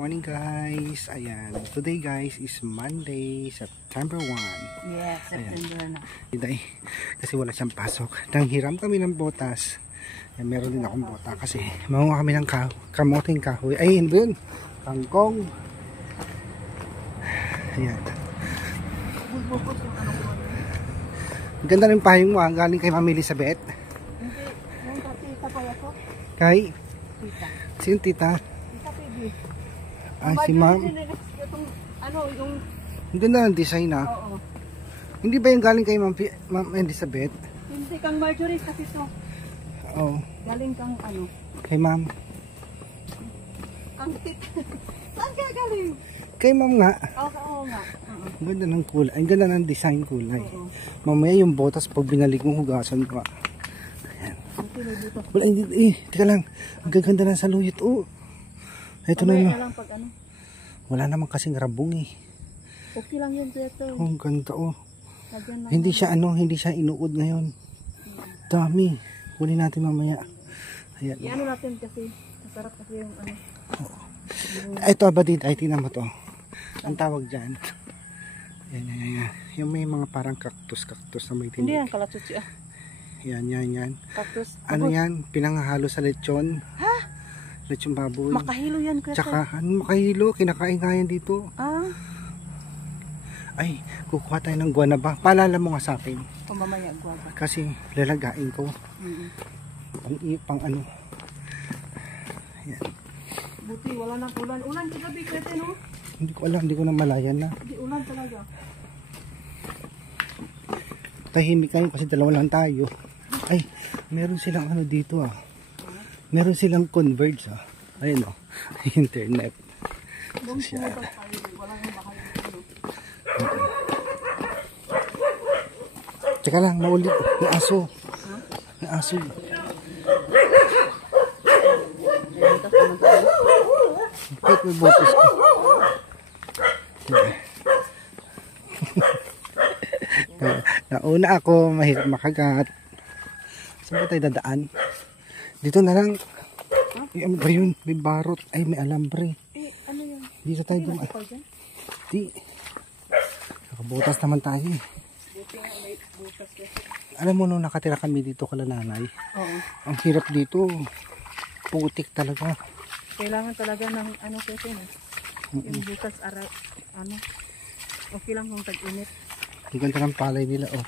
Morning guys, ayan, today guys is Monday, September 1. Yes, September na. Kasi wala siyang pasok. Nanghiram kami ng botas. Ayan, meron din akong bota kasi mamuha kami ng kamoting kahoy. Ay, hindi yun, kangkong. Ayan. Ganda rin pahing mo, galing kay Ma'am Elizabeth. Hindi, yung tita pa ako. Kay? Tita. Sino tita? Tita Piggy. Ah, si Ma'am. Yung... Ang ganda ng design ah. Oo. Hindi ba yung galing kay Ma'am Elizabeth? Hindi kang Marjorie kasi to. Oo. Galing kang ano? Kay Ma'am. Kang tita. Saan ka galing? Kay Ma'am nga. Oo nga. Ang ganda ng kulay. Ang ganda ng design kulay. Oo. Mamaya yung botas pag binalik mo hugasan ka. Ayan. Wala, hindi. Teka lang. Ang gaganda ng saluyot. Oh. Ito na no. Lang pag ano. Wala naman kasing rabong eh. Okay lang yun dito. Oh, ang ganda oh. Hindi siya hindi siya inuod ngayon. Dami. Huli natin mamaya. Ayan. Iano natin kasi masarap kasi yung ano. Ito ba dito? Ay, tingnan mo to. Ang tawag dyan. Yan. Yung may mga parang cactus na may tinig. Hindi yan, kalatsuchi ah. Yan. Cactus. Ano yan? Pinanghahalo sa lechon. Ha? Lechon baboy. Makahilo yan kuya. Tsaka, makahilo? Kinakain nga yan dito. Ah? Ay, kukuha tayo ng guanaba. Paalala mo nga sa akin. Pamamaya guwaba. Kasi lalagain ko. Pang ano. Yan. Buti wala nang ulan. Ulan kagabi kwete no? Hindi ko alam, hindi ko na malayan na. Hindi ulan talaga. Tahimik kayo kasi dalawa lang tayo. Ay, meron silang ano dito ah. Meron silang Converge ah. Ayun oh. Internet. Social. Teka lang, maulit. May aso. May aso. Kahit may botos ko. Nauna ako, mahirap makagat. Saan ba tayo dadaan? Dito na lang. Ay, ano ba yun? May barot. Ay, may alambre. Eh, ano yan? Dito tayo dumaan. Di. Nakabutas naman tayo eh. Buti nga may butas kasi. Alam mo nung nakatira kami dito kala nanay. Oo. Ang hirap dito. Putik talaga. Kailangan talaga ng ano kasi no? Yung butas ano. Okay lang kung tag-init. Ang ganda ng palay nila oh.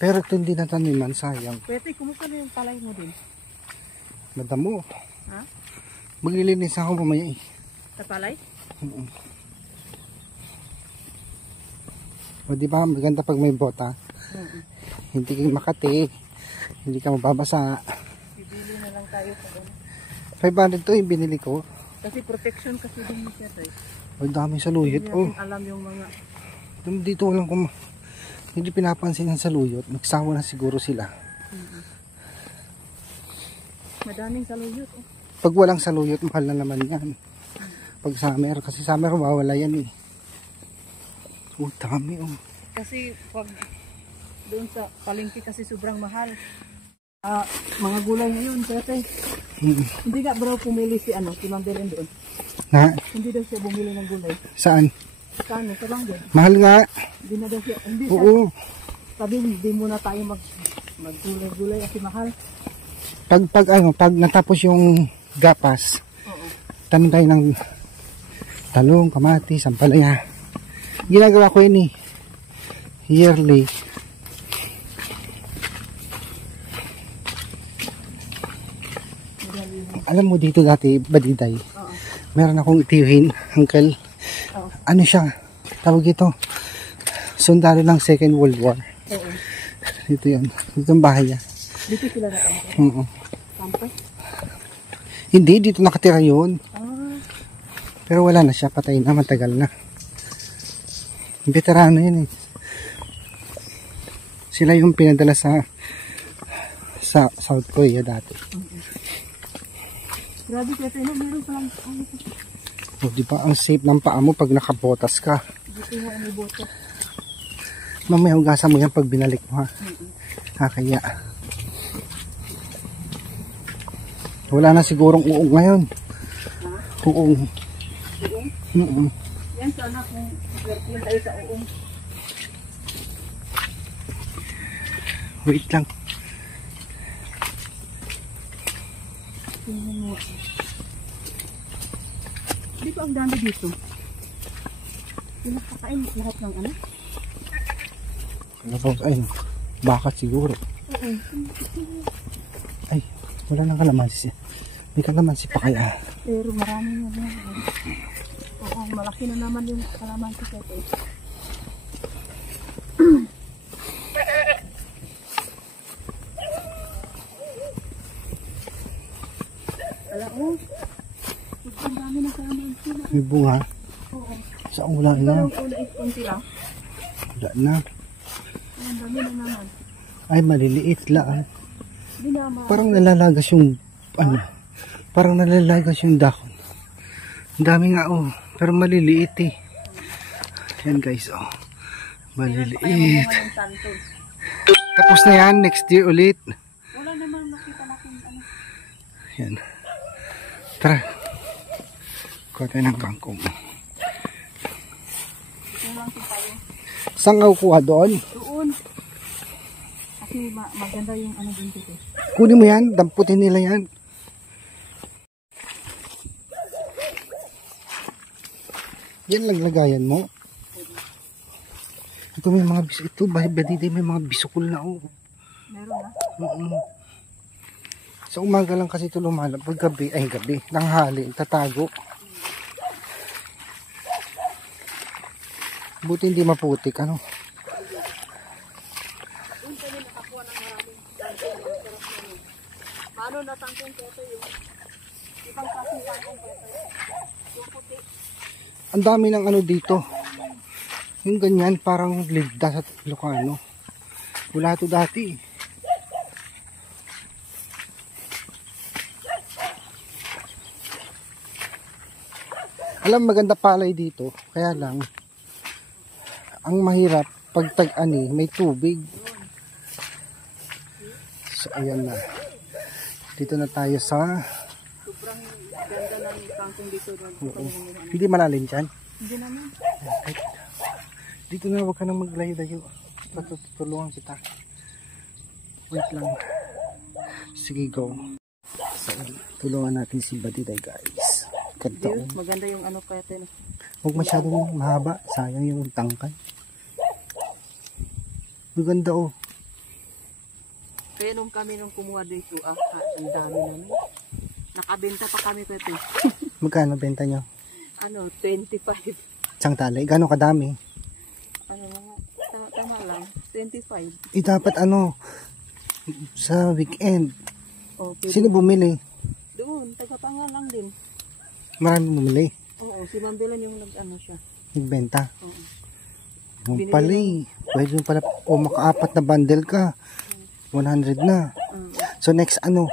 Pero ito hindi nataniman, sayang. Pwede, kumusta na yung palay mo din? Madamo. Ha? Maglilinis ako mamaya eh. Sa palay? O diba, maganda pag may bota. Hindi ka makati. Hindi ka mababasa. Bibili na lang tayo sa ano. 500 to yung binili ko. Kasi protection kasi din siya tayo. Ang daming saluyot. Hindi Oh. natin alam yung mga... Dito walang hindi pinapansin ang saluyot. Nagsawa na siguro sila. Madaming saluyot. Oh. Pag walang saluyot, mahal na naman yan. Pag summer, kasi summer mawawala yan eh. Oh, dami oh. Kasi pag doon sa palengke kasi sobrang mahal. Mga gulay ngayon, pwede. Hindi nga bro pumili si ano, si Ma'am Belen doon. Na? Hindi daw siya bumili ng gulay. Saan? Saan? Sa lang din. Mahal nga. Hindi na daw siya. Hindi siya. Oo. Sabi, hindi muna tayo maggulay-gulay kasi mahal. Pag natapos yung gapas, Oo. tanim tayo ng talong, kamatis, ampalaya. Ginagawa ko yun eh. Yearly. Alam mo dito dati, Badiday, meron akong itiyuhin, uncle. Ano siya? Tawag ito. Sundalo ng Second World War. Oo. Dito yun. Dito ang bahay niya. Dito sila na campus? Hindi, dito nakatira yun. Pero wala na siya, patay na, matagal na. Veterano yun eh. Sila yung pinadala sa South Korea dati. Grabe kasi no, meron palang O, di ba ang safe ng paa mo pag nakabotas ka. dito nga may boto. Mamaya hugasan mo yan pag binalik mo ha. Kaya wala na sigurong uong ngayon. Uong. uong. Yan sana kung swerte tayo sa uong. Wait lang. Tingnan mo. Di ba ang dami dito? Pinakakain lahat ng ano? Ay, baka siguro. Ay, wala nang kalamansi. May kalamansi pa kaya. Pero marami na yan. Oo, malaki na naman yung kalamansi ko. Alam mo, ang dami ng kalamansi na. May bunga. Oo. Saan wala na? Pero una is konti lang. Wala na. Ang dami na naman. Ay, maliliit lang. Hindi naman. Parang nalalagas yung, ano, parang nalalagas yung dahon. Ang dami nga, oh. Pero maliliit eh. Yan guys, oh. Maliliit. Tapos na yan, next year ulit. Wala naman nakita natin ano. Yan. Tara. Kuha tayo ng kangkong. Ito lang tayo. Saan ka kukuha doon? Doon. Kasi maganda yung ano dun dito. Kunin mo yan, damputin nila yan. Yan lang lagayan mo. Ito may mga bisukol. Ito, dito may mga bisukol na, oh. Meron na? Sa umaga lang kasi ito lumalab. Pag gabi, tanghali, tatago. Buti hindi maputik, ano? Doon kami nakakuha ng maraming tangkong. Paano natangkong keto yung ibang klaseng tangkong keto? Yung puti. Ang dami ng ano dito. Yung ganyan, parang ligda sa Ilocano. Wala ito dati. Alam, maganda palay dito. Kaya lang, ang mahirap, pag tag-ani, may tubig. So, ayan na. Dito na tayo sa... Sobrang ganda ng tangkong dito. Hindi malalim dyan. Hindi naman. Dito na, huwag ka nang maglayo-layo. Tutulungan kita. Wait lang. Sige, go. So, tulungan natin si Badiday, guys. Ganda. Maganda yung ano kaya ito. Huwag masyadong mahaba. Sayang yung tangkay. Maganda, oh. Kaya nung kumuha dito, ang dami namin. Nakabenta pa kami, Pepe. Magkano benta nyo? Ano, 25. Isang tali? Gano'ng kadami? Ano mga, tama lang, 25. Dapat ano, sa weekend. Oh, Sino bumili? doon, tagapanga lang din. Marami bumili. Oo, si Mambilan yung nag-ano siya. Nagbenta. Oo. Yung pala eh. Pwede yung pala, makaapat na bundle ka. 100 na. So next ano,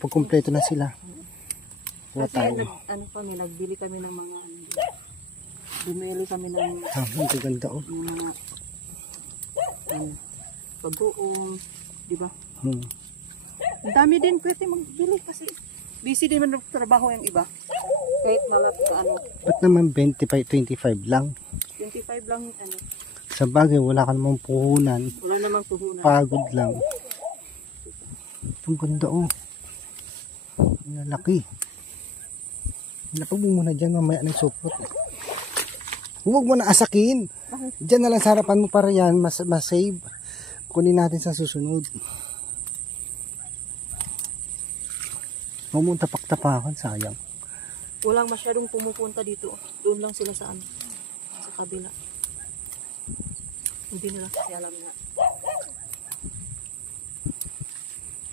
pag kumpleto na sila. Kuha Kasi tayo. nagbili kami ng mga, bumili kami ng Ang ganda, oh. mga pag-uong, di ba? Ang dami din pwede magbili kasi busy din man trabaho yung iba. Kahit malapit sa ano, Ba't naman 25 lang? 25 lang ano. Sa bagay, wala ka namang puhunan. Wala namang puhunan. Pagod lang. Ang ganda, oh. Ang laki. Lapag mo muna dyan, mamaya na supot. Huwag mo na asakin. Diyan na lang sa harapan mo para yan, mas-save. Kunin natin sa susunod. Huwag mong tapak-tapakan, sayang. Walang masyadong pumupunta dito. Doon lang sila sa ano, sa kabila. Hindi nila kasi alam na.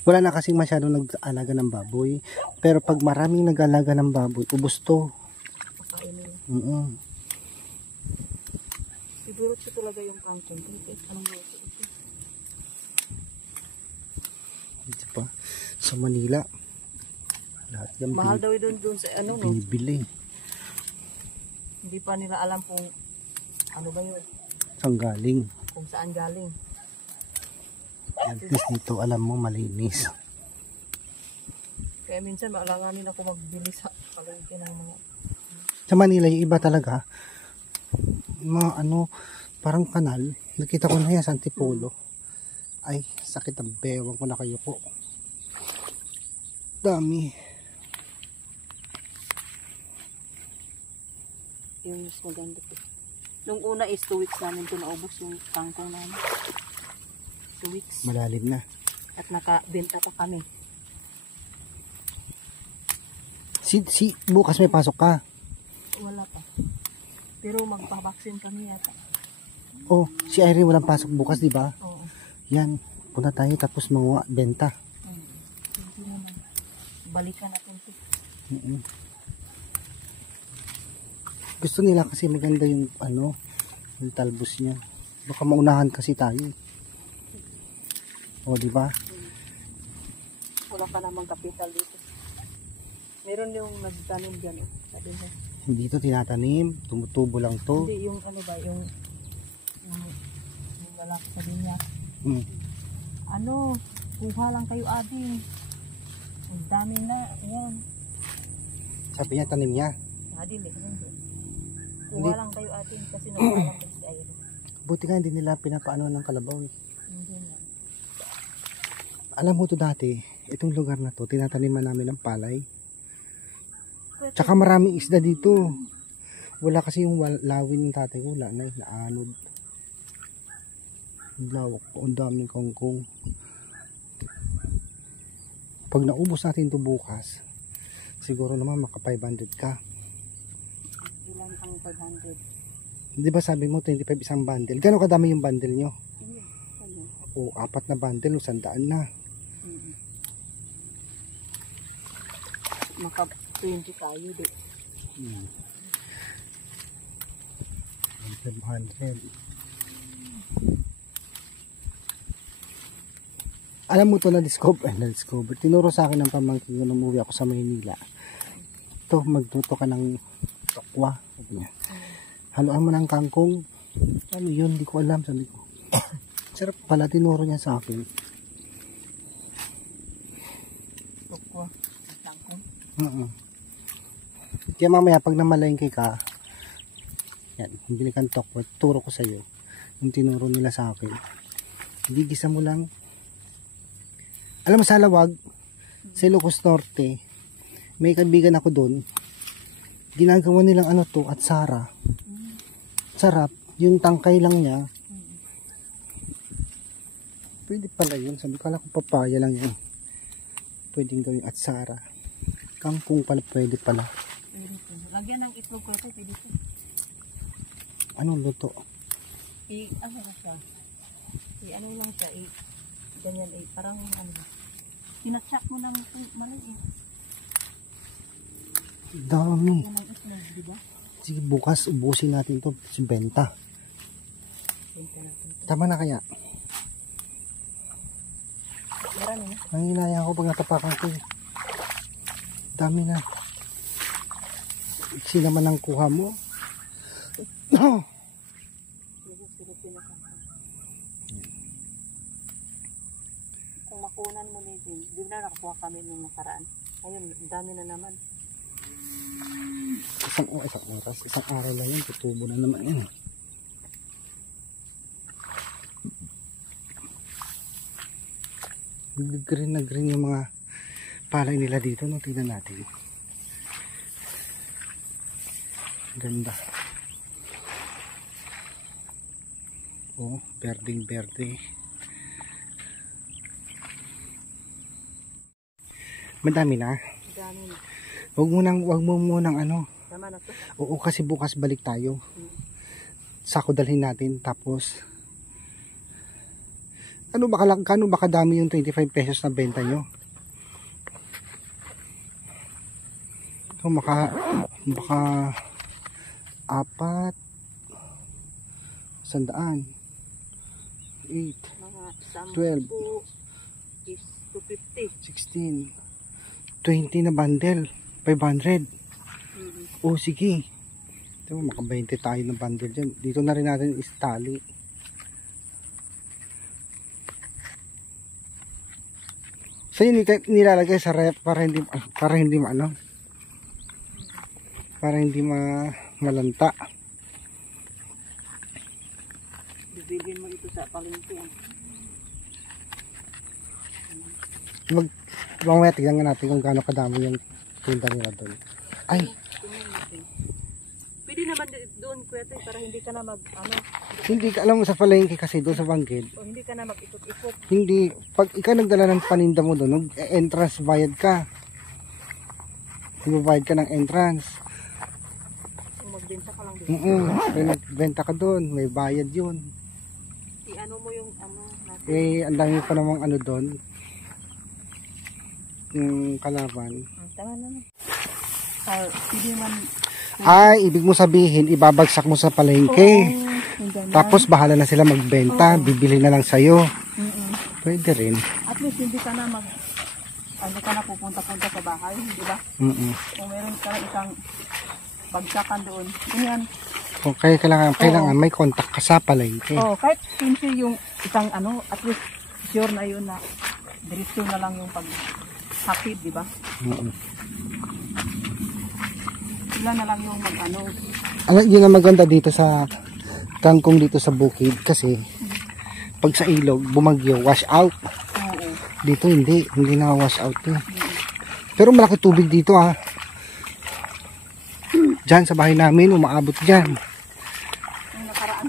Wala na kasing masyadong nag-alaga ng baboy. Pero pag maraming nag-alaga ng baboy, ubos to. Pakain nila. Siguro ito talaga yung kangkong. Anong luto ito? Ito pa. Sa Manila. Lahat yan Mahal daw doon sa ano, no? binibili. Hindi pa nila alam kung ano ba yun. Saan galing? Kung saan galing. At least dito alam mo malinis. Kaya minsan maalanganin ako magbili sa palengke ng mga Sa Manila, yung iba talaga, mga ano, parang kanal. Nakita ko na yan sa Antipolo. Ay, sakit ang bewang ko na kayo ko. Dami. Yung mas maganda to. Nung una is 2 weeks namin ito naubos yung kangkong namin. 2 weeks. Malalim na. At nakabenta pa kami. Bukas may pasok ka. Wala pa. Pero magpabaksin kami yata. Oh, si Irene walang pasok bukas, di ba? Oo. Yan, punta tayo tapos manguha, benta. Hindi naman. Balikan natin ito. Gusto nila kasi maganda yung ano, yung talbos niya. Baka maunahan kasi tayo. O, di ba? Wala pa namang kapital dito. Meron yung nagtanim dyan. Sabi mo. Hindi to tinatanim, tumutubo lang to. Hindi, yung ano ba, yung lalaki sabi niya, ano, kuha lang kayo ading. Ang dami na, ayan. Sabi niya, tanim niya. Ading, kuha lang kayo ading kasi nagpalang kayo si Ayro. Buti nga hindi nila pinapaano ng kalabaw. Hindi na. Alam mo to dati, itong lugar na to, tinataniman namin ng palay. Tsaka maraming isda dito. Wala kasi yung lawin ng tatay ko, wala na eh, naanod. Lawak po, ang daming kangkong. Pag naubos natin ito bukas, siguro naman maka 500 ka. Ilan ang 500? Di ba sabi mo 25 isang bundle? Gano'ng kadami yung bundle nyo? Ano? O 4 na bundle, 100 na. Maka 20 tayo di. 500. Alam mo to na-discover. Tinuro sa akin ng pamangkin ko nung umuwi ako sa Maynila. Ito, magluto ka ng tokwa. Sabi niya. Haluan mo ng kangkong. Ano yun? Hindi ko alam. Sabi ko. Sarap pala. Tinuro niya sa akin. Tokwa. Tangkong. Kaya mamaya pag namalengke ka, yan, bili kang tokwa. Turo ko sa iyo. Yung tinuro nila sa akin. Gigisa mo lang. Alam mo sa Lawag, sa Ilocos Norte, may kaibigan ako doon. Ginagawa nilang ano to, at Sara. Sarap. Yung tangkay lang niya. Pwede pala yun. Sabi ko, kala ko papaya lang yun. Pwedeng gawing at Sara. Kangkong pala, pwede pala. Lagyan ng itlog ko ito, pwede ito. Anong luto? Ano na siya? Ano lang siya, ganyan parang ano. Pinatsak mo ng mali Dami. Yan ang itlog, di ba? Sige, bukas ubusin natin ito. Si benta. Benta natin. Tama na kaya? Marami na. Nanginaya ako pag natapakan ko. Dami na. Iksi naman ang kuha mo. Kung makunan mo na din, di na nakakuha kami nung nakaraan. Ayun, dami na naman. Isang oras, isang araw lang yun, tutubo na naman yun. Green na green yung mga palay nila dito, no? Tingnan natin. Ganda. Oh, berdeng berde. Madami na. Dami na. Wag mo munang ano. Tama na to. Oo, kasi bukas balik tayo. Sako dalhin natin, tapos kano ba kadami yung 25 pesos na benta nyo? So, baka 4 100 8 Mga 12 is 250. 16 20 na bundle 500. O sige, ito maka 20 tayo ng bundle dyan. Dito na rin natin istali. So yun nilalagay sa rep para hindi ano. para hindi malanta. Bibilhin mo ito sa palengke. Mamaya tignan natin kung gaano kadami yung tinda nila doon. Ay, pwede naman doon, Kuya Toy, para hindi ka na hindi ka alam mo sa palengke kasi doon sa Bangged. o hindi ka na mag-ikot-ikot. Hindi, pag ikaw nagdala ng paninda mo doon, entrance bayad ka. Magbabayad ka ng entrance. Kung magbenta ka lang doon. Kaya nagbenta ka doon, may bayad yun. I-ano mo yung natin. Eh, ang dami pa namang ano doon. Yung kalaban. Tama naman. Hindi man. Ay, ibig mo sabihin, ibabagsak mo sa palengke. Tapos bahala na sila magbenta, bibili na lang sa'yo. Pwede rin. At least hindi ka na pupunta-punta sa bahay, di ba? Kung meron ka isang bagsakan doon. Ganyan. Okay, kailangan may contact ka sa palengke. Kahit 15 yung isang at least sure na yun na diretso na lang yung paghakid, di ba? Sila na lang yung Yun ang maganda dito sa kangkong dito sa bukid kasi pag sa ilog, bumagyo, wash out. Dito hindi na wash out eh. Pero malaki tubig dito Diyan sa bahay namin, umaabot dyan. Yung nakaraan.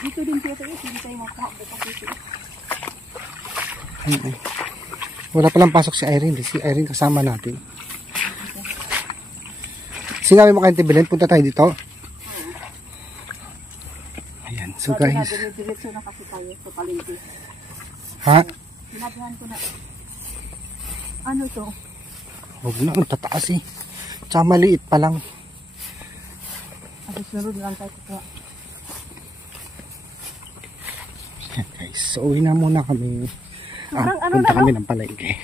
Dito din siya tayo, hindi tayo makabukas dito. Wala palang pasok si Irene. Si Irene kasama natin. Sinabi mo kayo Tibilin, punta tayo dito. Ayan, so guys. Diretso na kasi tayo sa palengke. Ha? Sinabihan ko na. Ano to? Huwag na, ang tataas eh. Tsaka maliit pa lang. At sunod lang tayo kukuha. Ayan guys, so uwi na muna kami. Ano Punta na, kami ng palengke.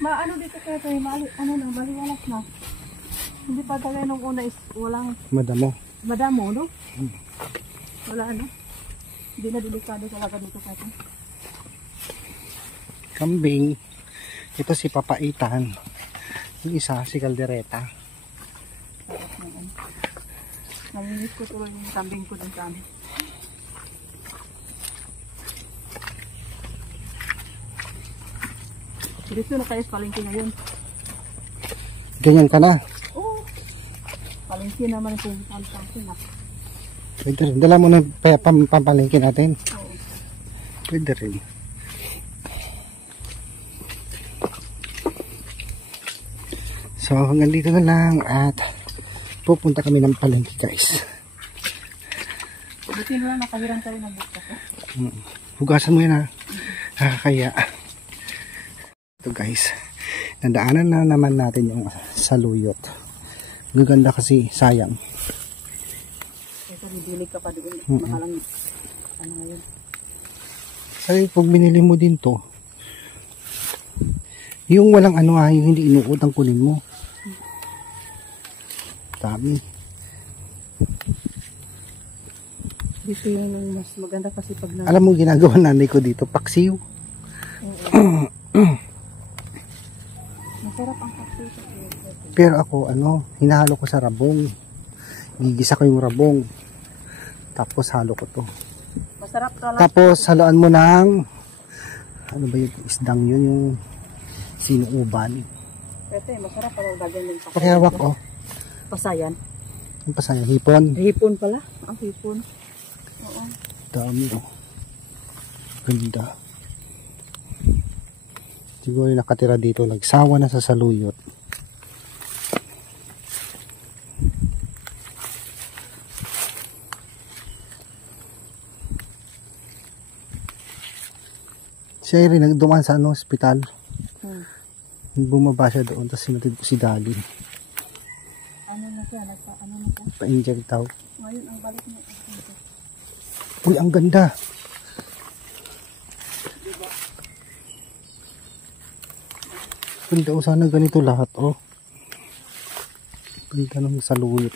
Ano dito kaya tayo, maliwalas na. Hindi pa tayo nung una is walang madamo, no? Wala hindi na delikado talaga dito kaya. Kambing. Ito si Papaitan. Yung isa si Caldereta. Nalinis ko tuloy yung kambing ko dun sa amin. Dito na kayo sa palengke ngayon. Ganyan ka na. Oo. Palengke naman kung saan na. Pwede rin. Dala mo na pampalengke natin. Oo. Pwede rin. So hanggang dito na lang at pupunta kami ng palengke guys. Buti na lang nakahirang tayo ng bukas. Hugasan mo yan kaya ito guys, nadaanan na naman natin yung saluyot. Gaganda kasi sayang. Ito bibili ka pa doon. Makalang ngayon. Sabi pag binili mo din to, yung walang yung hindi inuutang kunin mo. Dami. Dito yung mas maganda kasi pag Alam mo ginagawa nanay ko dito, paksiw. Masarap ang paksiw. Pero ako hinahalo ko sa rabong. Gigisa ko yung rabong. Tapos halo ko to. Masarap talaga. Tapos haluan mo ng ano ba yung isdang yun, yung sinuuban. Pwede, masarap para lagyan ng pasayan. Pakihawak Pasayan. Yung pasayan, hipon. Hipon pala. Ang hipon. Oo. Dami ganda. Siguro yung nakatira dito nagsawa na sa saluyot. Siya rin nagdumaan sa hospital. Bumaba siya doon tapos sinatid ko si Dali. Ano na siya? Pa-inject daw. Ngayon ang balik niya. Uy, ang ganda. Diba? Ganda sana ganito lahat Ganda ng saluyot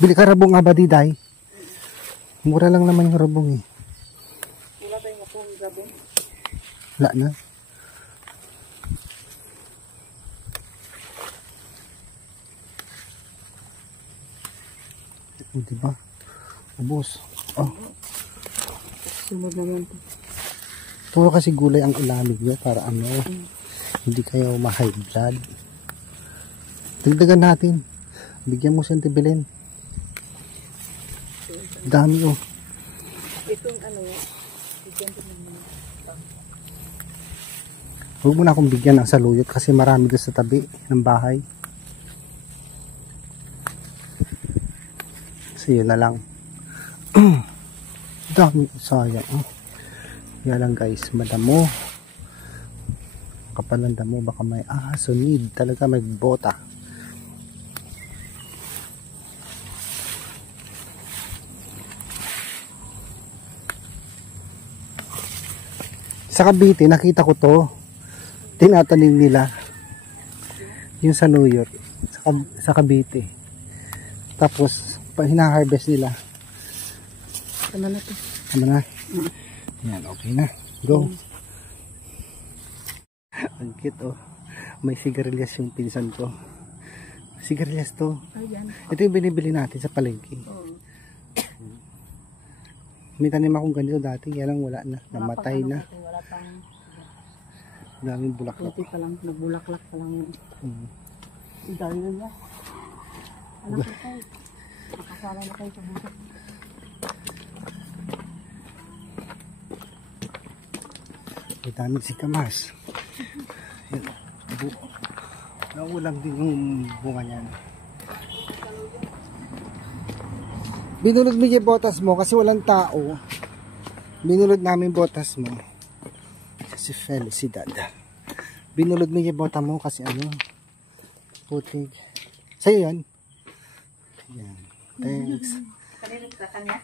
Bili ka rabong nga ba di, Day? Mura lang naman yung rabong eh. Wala tayong mapong gabi. Wala na. Di ba? Ubos. Oh. Sunod naman to. Puro kasi gulay ang ilamig nyo para ano, hindi kayo ma-high blood. Dagdagan natin. Bigyan mo si Auntie Belen. Dami oh. Itong ano, bigyan ko naman. Huwag mo na akong bigyan ng saluyot kasi marami doon sa tabi ng bahay. So yun na lang. Dami, sayang. Oh. Yan lang guys, madamo. Kapal ng damo, baka may sunid. Talaga may bota. Sa Cavite, nakita ko to. Tinatanim nila. Yung saluyot. Sa Cavite. Tapos, hina-harvest nila. Tama na to. Tama na. Yan, okay na. Go. Ang cute oh. May sigarilyas yung pinsan ko. Sigarilyas to. Ayan. Ito yung binibili natin sa palengke. Oo. May tanim akong ganito dati. Yan lang wala na. Namatay na. Wala pang Daming bulaklak. puti pa lang. Nagbulaklak pa lang yun. Dahil yun na. Alam ko tayo. Nakasala na kayo sa buto. May daming sikamas. Yan. Naulang din yung bunga niyan. Binulod mo yung botas mo kasi walang tao. Binulod namin botas mo. Kasi felicidad. Binulod mo yung bota mo kasi ano, putik. Sa'yo yan. Yan. Thanks. Kanina sa kanya?